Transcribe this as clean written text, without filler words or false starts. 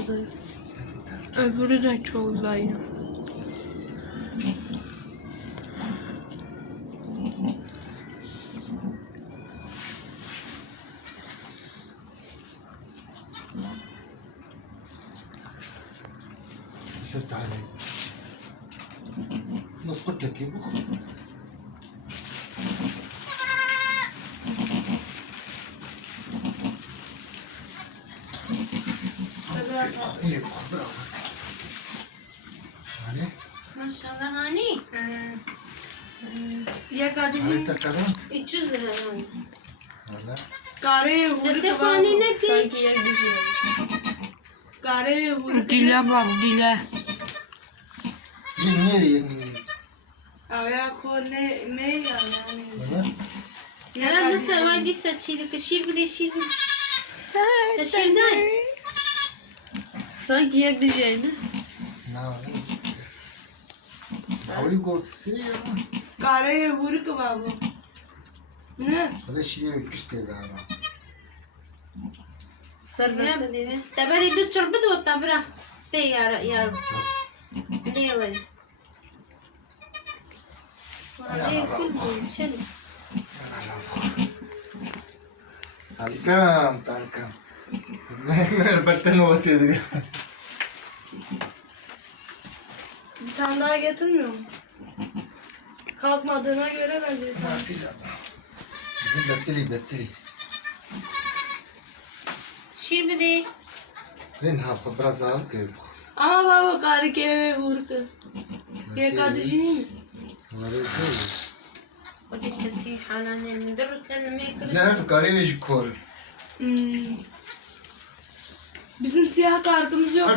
çok zayıf. Öbürü de çok zayıf. سبت علي ما قلت لك يبخ يبخ برافو علي Maşallah hani? Ya علي kardeşim تكرم 300 lira hani. ولا kareye vurdu Destek kıvamı. hani ne ki? Sanki yak düşüyor. Kareye vurdu. Dile bak dile. ينيري ينيري Aya kol ne ya yani. ولا Herhalde sen hadi saçıyla kaşır bir de şir. Kaşırdan. Sanki yak düşüyor. نعم حاولي قول سير Kareye vurdu kıvamı. Ne? ولا شيء يكشتي دارا Sarvaya mı diye? Tabari du çorba da o tabra. Be yar. Ne var? Vallahi kul bu şey. تعال كام من البرتن وتي دي Bir tane daha getirmiyor mu? Kalkmadığına göre bence. ما في زعما بتلي Şir bir de. لينها برازال كيبخ Ama baba kareye vurdu. Ya kardeşinin mi? ولا شيء ودي كسي حالا ندرس لنا زهرت قارين يجي كور Bizim siyah kartımız yok.